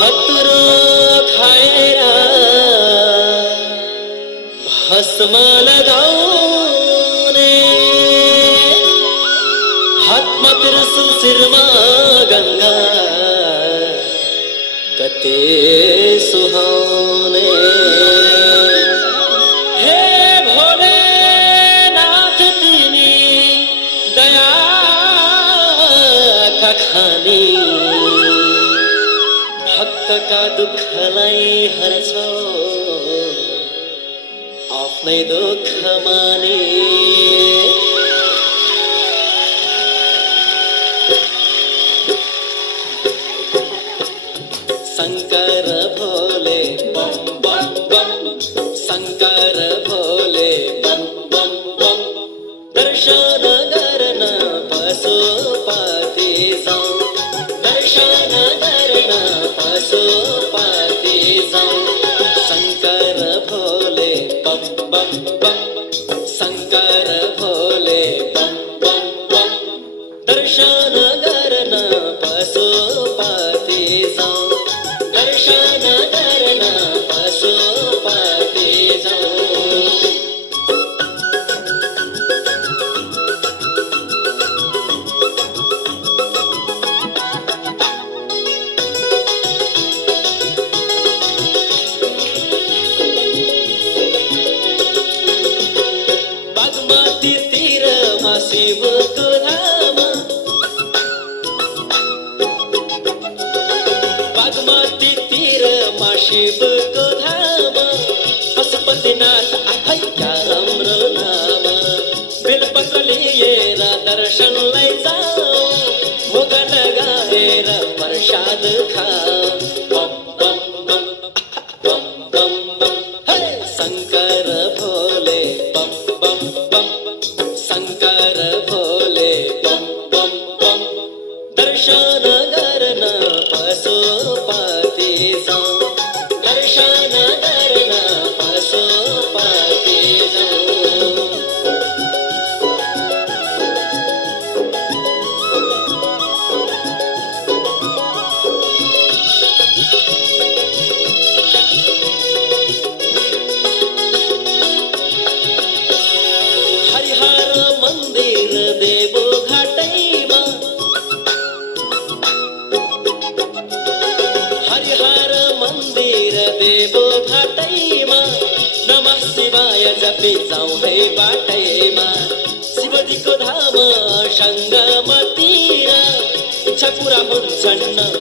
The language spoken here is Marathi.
हतरो खाएरा भस्म लगाउने हातमा त्रिशूल शिरमा गंगा कते सुहाउने। हे भोलेनाथ तिमी दया खानी भक्तका दुःखलाई हर्छौ आफ्नै दुःख माने। शंकर भोले बम बम बम, शंकर भोले बम बम बम। दर्शन गर्न पशुपति जाऊं, दर्शन गर्न पशुपति जाऊं। शंकर भोले बम बम बम, शंकर भोले बम बम बम। दर्शन गर्न पशुपति जाऊं, दर्शन गर्न पशुपति जाऊं। बागमती तीरमा शिवको धाम, बागमती तीरमा शिवको धाम। पशुपतिनाथ आफैका राम्रो नाम। बेलपत्र लिएर दर्शनलाई जाऊ, भोग लगाएर प्रसाद खाऊ। बम बम बम बम बम बम। हे शंकर भोले बम बम बम, शंकर भोले बम बम बम। दर्शन गर्न पशुपति जाऊं, दर्शन गर्न पशुपति जाऊं। हरिहर मंदिर देवो घाटैमा, हरिहर मंदिर देवो घाटैमा। नमः शिवाय जपी जाऊं है बाटैमा। शिवजीको धाम सङ्गमतिर इच्छा पूरा हुन्छन्।